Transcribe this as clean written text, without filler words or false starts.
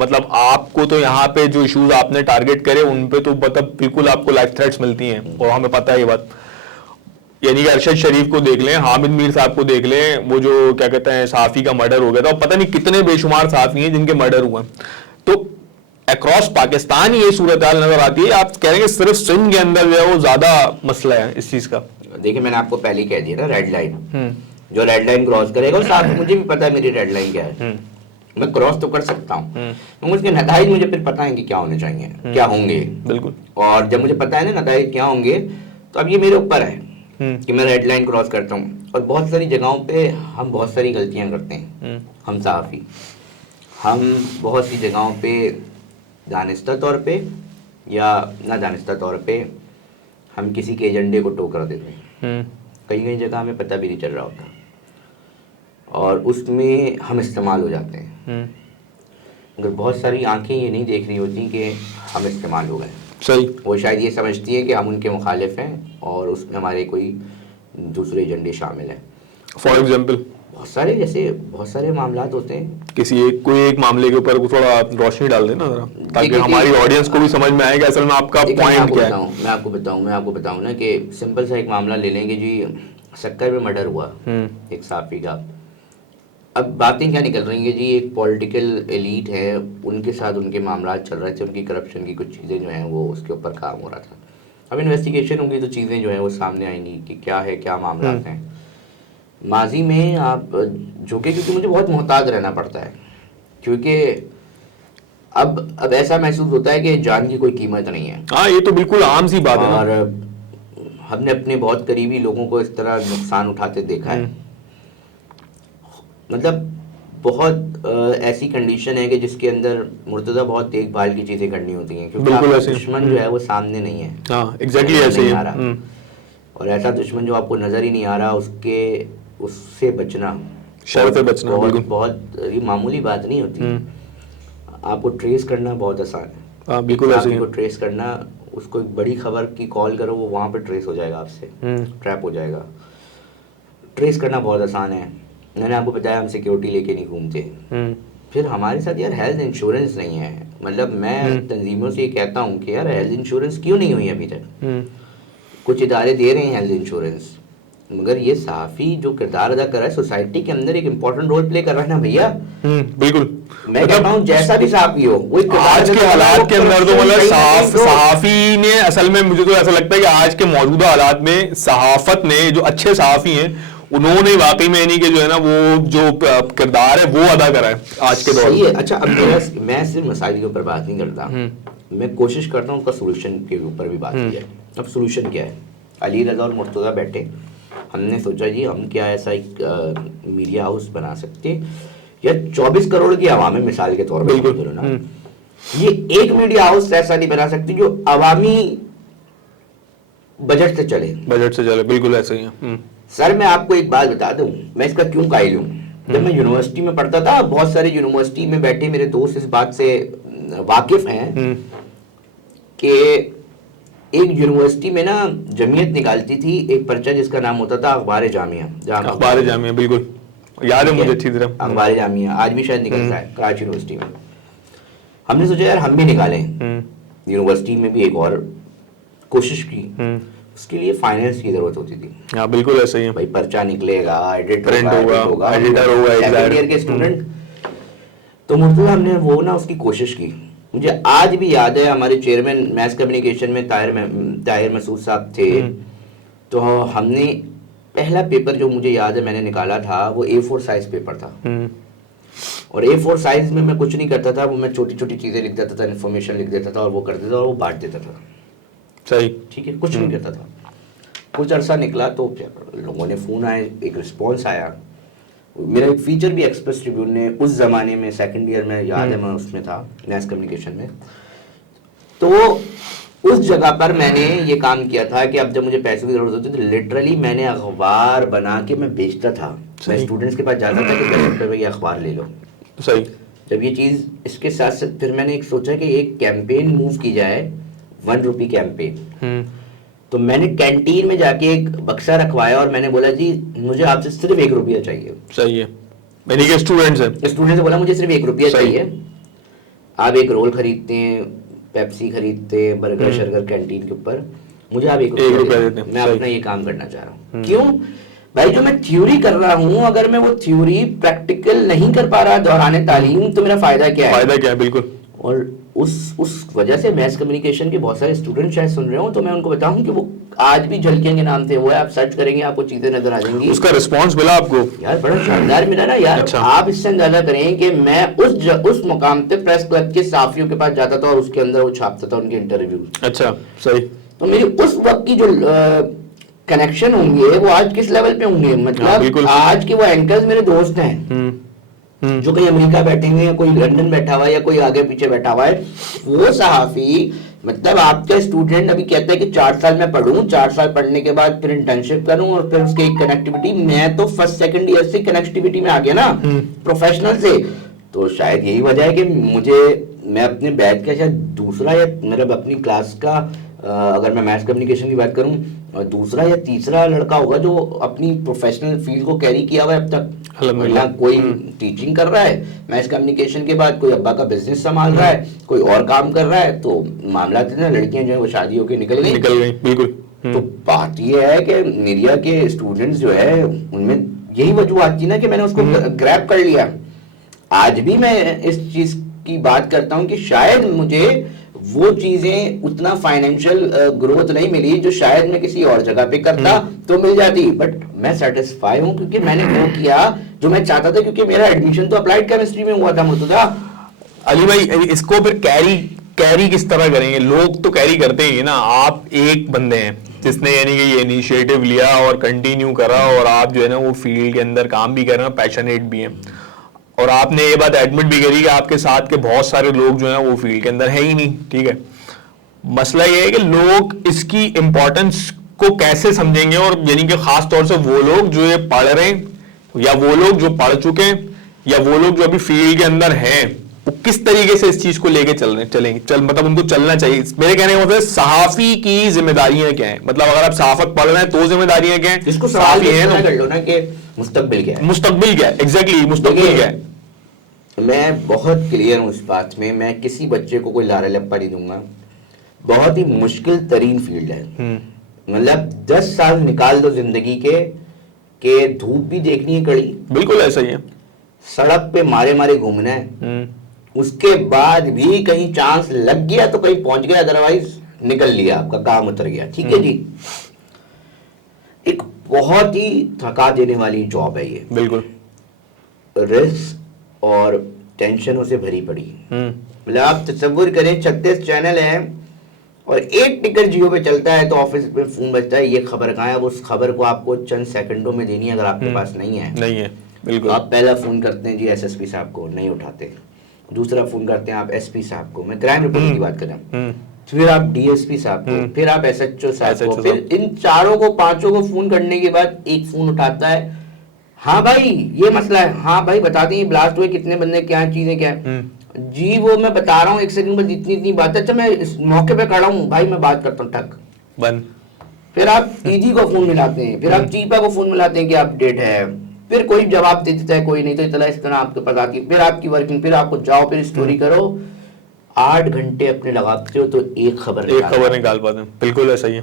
मतलब आपको तो यहाँ पे जो इश्यूज आपने टारगेट करे उन पे तो मतलब बिल्कुल आपको लाइफ थ्रेट्स मिलती हैं, और हमें पता है ये बात। यानी कि अरशद शरीफ को देख लें, हामिद मीर साहब को देख लें, वो जो क्या कहते हैं सहाफी का मर्डर हो गया था, और पता नहीं कितने बेशुमार सहाफी हैं जिनके मर्डर हुए। तो अक्रॉस पाकिस्तान ये सूरत हाल नजर आती है। आप कह रहे हैं सिर्फ सिंध के अंदर जो है वो ज्यादा मसला है इस चीज का। देखिए मैंने आपको पहले ही कह दिया ना, रेड लाइन, जो रेड लाइन क्रॉस करेगा और साथ मुझे भी पता है मेरी रेड लाइन क्या है, मैं क्रॉस तो कर सकता हूँ, मगर उसके नताइज मुझे फिर पता है कि क्या होने चाहिए, क्या होंगे। बिल्कुल। और जब मुझे पता है ना नताइज क्या होंगे, तो अब ये मेरे ऊपर है कि मैं रेड लाइन क्रॉस करता हूँ। और बहुत सारी जगहों पे हम बहुत सारी गलतियाँ करते हैं, हम सहाफ़ी, हम बहुत सी जगहों पे दानिस्ता तौर पे या ना दानिस्ता तौर पे हम किसी के एजेंडे को टोकर देते हैं। कई कई जगह हमें पता भी नहीं चल रहा होता और उसमें हम इस्तेमाल हो जाते हैं, मगर बहुत सारी आंखें ये नहीं देख रही होती कि हम इस्तेमाल हो गए। सही। वो शायद ये समझती है कि हम उनके मुखालिफ हैं और उसमें हमारे कोई दूसरे एजेंडे शामिल हैं। फॉर एग्जाम्पल बहुत सारे मामलात होते हैं। कोई एक मामले के ऊपर थोड़ा रोशनी डाल देना जरा, ताकि हमारी ऑडियंस को भी समझ में आए कि असल में आपका पॉइंट क्या है। मैं आपको बताऊं ना कि सिंपल सा एक मामला ले लेंगे जी, सक्कर में मर्डर हुआ एक सहाफी का। अब बातें क्या निकल रही हैं जी, एक पॉलिटिकल एलीट है, उनके साथ उनके मामला चल रहे थे, उनकी करप्शन की कुछ चीज़ें जो हैं वो उसके ऊपर काम हो रहा था। अब इन्वेस्टिगेशन होगी तो चीज़ें जो हैं वो सामने आएंगी कि क्या है, क्या मामला हैं। माजी में आप झुके, क्योंकि मुझे बहुत मोहतात रहना पड़ता है, क्योंकि अब ऐसा महसूस होता है कि जान की कोई कीमत नहीं है। हाँ, ये तो बिल्कुल आम सी बात है। और हमने अपने बहुत करीबी लोगों को इस तरह नुकसान उठाते देखा है। मतलब बहुत ऐसी कंडीशन है कि जिसके अंदर मुर्तज़ा बहुत देखभाल की चीज़ें करनी होती हैं, क्योंकि दुश्मन जो है वो सामने नहीं है। हाँ, एग्जैक्टली ऐसे ही आ रहा। और ऐसा दुश्मन जो आपको नज़र ही नहीं आ रहा, उससे बचना, शर से बचना बहुत ये मामूली बात नहीं होती। आपको ट्रेस करना बहुत आसान है। बिल्कुल ऐसे ही। को ट्रेस करना, उसको एक बड़ी खबर की कॉल करो, वो वहाँ पे ट्रेस हो जाएगा, आपसे ट्रैप हो जाएगा। ट्रेस करना बहुत आसान है। मैंने आपको बताया हम सिक्योरिटी लेके नहीं घूमते। फिर हमारे साथ यार हेल्थ इंश्योरेंस नहीं है। मतलब मैं तंजीमों से ये कहता हूँ कि यार हेल्थ इंश्योरेंस क्यों नहीं हुई अभी तक। कुछ इदारे दे रहे हैं हेल्थ इंश्योरेंस, मगर ये सहाफ़ी जो किरदार अदा कर रहा है सोसाइटी के अंदर एक इम्पोर्टेंट रोल प्ले कर रहा है ना भैया। बिल्कुल। मैं कहता हूँ जैसा भी सहाफ़ी हो, वो आज के हालात के अंदर तो मतलब सहाफ़ी ने, असल में मुझे तो ऐसा लगता है कि आज के मौजूदा हालात में सहाफ़त ने, जो अच्छे सहाफ़ी हैं उन्होंने वाकई में नहीं कि जो है ना वो जो किरदार है वो अदा करा है आज के दौर में। अच्छा, अब मैं सिर्फ मसाइल के ऊपर बात नहीं करता, मैं कोशिश करता हूँ उसका सोल्यूशन के ऊपर भी बात की जाए। अब सोल्यूशन क्या है? अली रज़ा और मुर्तज़ा बैठे, हमने सोचा जी हम क्या ऐसा एक मीडिया हाउस बना सकते या 24 करोड़ की आवाम है मिसाल के तौर पर बोलो ना, ये एक मीडिया हाउस ऐसा नहीं बना सकती जो अवामी बजट से चले। बिल्कुल ऐसे ही है। सर मैं आपको एक बात बता दूं, मैं इसका क्यों कायल हूं। जब मैं यूनिवर्सिटी में पढ़ता था, बहुत सारे यूनिवर्सिटी में बैठे मेरे दोस्त इस बात से वाकिफ हैं कि एक यूनिवर्सिटी में ना जमीयत निकालती थी एक पर्चा जिसका नाम होता था अखबार जामिया। बिल्कुल याद है मुझे अच्छी तरह। अखबार जामिया आज भी शायद निकलता है कराची यूनिवर्सिटी में। हमने सोचा यार हम भी निकालें, यूनिवर्सिटी में भी एक और कोशिश की। उसके लिए फाइनेंस की जरूरत होती थी। हाँ बिल्कुल ऐसे ही है भाई, पर्चा निकलेगा, एडिटर होगा, सेकंड ईयर के स्टूडेंट। तो मुर्तज़ा हमने वो ना उसकी कोशिश की। मुझे आज भी याद है हमारे चेयरमैन मैस कम्युनिकेशन में ताहिर मसूद साहब थे। तो हमने पहला पेपर जो मुझे याद है मैंने निकाला था वो A4 साइज पेपर था। और A4 साइज में मैं कुछ नहीं करता था, वो मैं छोटी छोटी चीजें लिख देता था, इन्फॉर्मेशन लिख देता था और वो कर देता था और वो बांट देता था। सही, ठीक है, कुछ नहीं करता था। कुछ अरसा निकला तो लोगों ने फोन आए, एक रिस्पॉन्स आया। मेरा एक फीचर भी एक्सप्रेस ट्रिब्यून ने उस जमाने में सेकंड ईयर में याद है मैं उसमें था मैस कम्युनिकेशन में। तो उस जगह पर मैंने ये काम किया था कि अब जब मुझे पैसों की जरूरत होती तो लिटरली मैंने अखबार बना के मैं बेचता था। मैं स्टूडेंट्स के पास जाता था कि 10 रुपये में ये अखबार ले लो। सही। जब ये चीज़ इसके साथ साथ फिर मैंने एक सोचा कि एक कैंपेन मूव की जाए, 1 रुपये कैंपेन। तो मैंने कैंटीन में जाके एक बक्सा रखवाया और मैंने बोला जी मुझे आपसे सिर्फ 1 रुपया चाहिए। सही है। मैंने के स्टूडेंट से बोला मुझे सिर्फ 1 रुपया चाहिए। आप एक रोल खरीदते हैं, पेप्सी खरीदते हैं, बर्गर शर्गर कैंटीन के ऊपर, मुझे आप 1 रुपया देते हैं, मैं अपना ये काम करना चाह रहा हूँ। क्यों भाई? जो मैं थ्योरी कर रहा हूँ, अगर मैं वो थ्योरी प्रैक्टिकल नहीं कर पा रहा दौरान तालीम, तो मेरा फायदा क्या है? फायदा क्या है, बिल्कुल। और उस वजह से मैथ कम्युनिकेशन के बहुत सारे स्टूडेंट शायद सुन रहे हो, तो मैं उनको बताऊं कि वो आज भी झलकियां के नाम से वो है, आप सर्च करेंगे आपको चीजें नजर आ जाएंगी। उसका रिस्पांस मिला आपको? यार बड़ा शानदार मिला ना यार। अच्छा। आप इससे अंदाजा करें कि मैं उस मुकाम पे प्रेस क्लब के साफियों के पास जाता था और उसके अंदर वो छापता था उनके इंटरव्यू। अच्छा, सही। तो मेरी उस वक्त की जो कनेक्शन होंगे वो आज किस लेवल पे होंगे? मतलब आज के वो एंकर्स मेरे दोस्त हैं जो कहीं अमेरिका बैठे हुए हैं, कोई लंदन बैठा हुआ है, या कोई आगे पीछे बैठा हुआ है। वो सहाफी, मतलब आपका स्टूडेंट अभी कहता है कि 4 साल मैं पढ़ूं, 4 साल पढ़ने के बाद फिर इंटर्नशिप करूं और फिर उसके एक कनेक्टिविटी, मैं तो फर्स्ट सेकंड ईयर से कनेक्टिविटी में आ गया ना प्रोफेशनल से। तो शायद यही वजह है कि मैं अपने बैच का शायद दूसरा या मतलब अपनी क्लास का अगर मैं मैथ्स कम्युनिकेशन की बात करूं, दूसरा या तीसरा लड़का होगा जो अपनी प्रोफेशनल फील्ड को कैरी किया हुआ है अब तक। कोई टीचिंग कर रहा है मैथ्स कम्युनिकेशन के बाद, कोई अब्बा का बिजनेस संभाल रहा है, कोई और काम कर रहा है। तो मामला ना लड़कियां जो है वो शादी होकर निकल गई। बिल्कुल। तो बात ये है कि निरिया के स्टूडेंट्स जो है उनमें यही वजूहत थी ना कि मैंने उसको ग्रैब कर लिया। आज भी मैं इस चीज की बात करता हूं कि शायद मुझे वो चीजें उतना फाइनेंशियल ग्रोथ नहीं मिली जो शायद मैं किसी और जगह पे करता तो मिल जाती, बट मैं सेटिस्फाई हूं क्योंकि मैंने वो किया जो मैं चाहता था, क्योंकि मेरा एडमिशन तो अप्लाइड केमिस्ट्री में हुआ था मुर्तजा। अली भाई, इसको फिर कैरी किस तरह करेंगे? लोग तो कैरी करते ही ना, आप एक बंदे हैं जिसने यानी कि ये इनिशिएटिव लिया और कंटिन्यू करा, और आप जो है ना वो फील्ड के अंदर काम भी कर रहे हैं, पैशनेट भी हैं, और आपने ये बात एडमिट भी करी कि आपके साथ के बहुत सारे लोग जो हैं वो फील्ड के अंदर है ही नहीं। ठीक है, मसला ये है कि लोग इसकी इंपॉर्टेंस को कैसे समझेंगे, और यानी कि खास तौर से वो लोग जो ये पढ़ रहे हैं, या वो लोग जो पढ़ चुके हैं, या वो लोग जो अभी फील्ड के अंदर हैं, वो किस तरीके से इस चीज को लेके मतलब उनको चलना चाहिए। मेरे कहने का मतलब सहाफी की जिम्मेदारियां क्या है, मतलब अगर आप सहाफत पढ़ रहे हैं तो जिम्मेदारियां क्या है, इसको सवाल ये कर लो ना कि मुस्तकबिल क्या है। मुस्तकबिल क्या है, एग्जैक्टली मुस्तकबिल क्या है। मैं बहुत क्लियर हूं इस बात में, मैं किसी बच्चे को कोई लारा लप्पा नहीं दूंगा। बहुत ही मुश्किल तरीन फील्ड है, मतलब 10 साल निकाल दो जिंदगी के धूप भी देखनी है कड़ी, बिल्कुल ऐसा ही है, सड़क पे मारे मारे घूमना है, उसके बाद भी कहीं चांस लग गया तो कहीं पहुंच गया, अदरवाइज निकल लिया, आपका काम उतर गया। ठीक है जी, एक बहुत ही थका देने वाली जॉब है ये, बिल्कुल रिस्क और टेंशनों से भरी पड़ी। मतलब आप तस्वीर करें 36 चैनल है और एक टिकर जियो पे चलता है तो ऑफिस में फोन बजता है, ये खबर कहाँ है, अब उस खबर को आपको चंद सेकंडों में देनी है, अगर आपके पास नहीं है बिल्कुल। आप पहला फोन करते हैं जी एसएसपी साहब को, नहीं उठाते, दूसरा फोन करते हैं आप एसपी साहब को, मैं क्राइम रिपोर्ट की बात कर रहा हूँ, फिर आप डीएसपी साहब को, फिर आप एसएचओ साहब को, फिर इन चारों को पांचों को फोन करने के बाद एक फोन उठाता है, हाँ भाई ये मसला है, हाँ भाई बताते हैं ब्लास्ट हुए, कितने बंदे, क्या चीजें क्या है जी, वो मैं बता रहा हूँ, एक सेकंड में इतनी बात है, अच्छा मैं इस मौके पे खड़ा हूँ भाई, मैं बात करता हूँ, टक बंद। फिर आप ईजी को फोन मिलाते हैं, फिर आप चीपा को फोन मिलाते हैं कि अपडेट है, फिर कोई जवाब दे देता है, कोई नहीं, तो इस तरह आपके पास आती है, फिर आपकी वर्किंग, फिर आपको जाओ, फिर स्टोरी करो, 8 घंटे अपने लगाते हो तो एक खबर निकाल पाते हैं। बिल्कुल ऐसा ही है।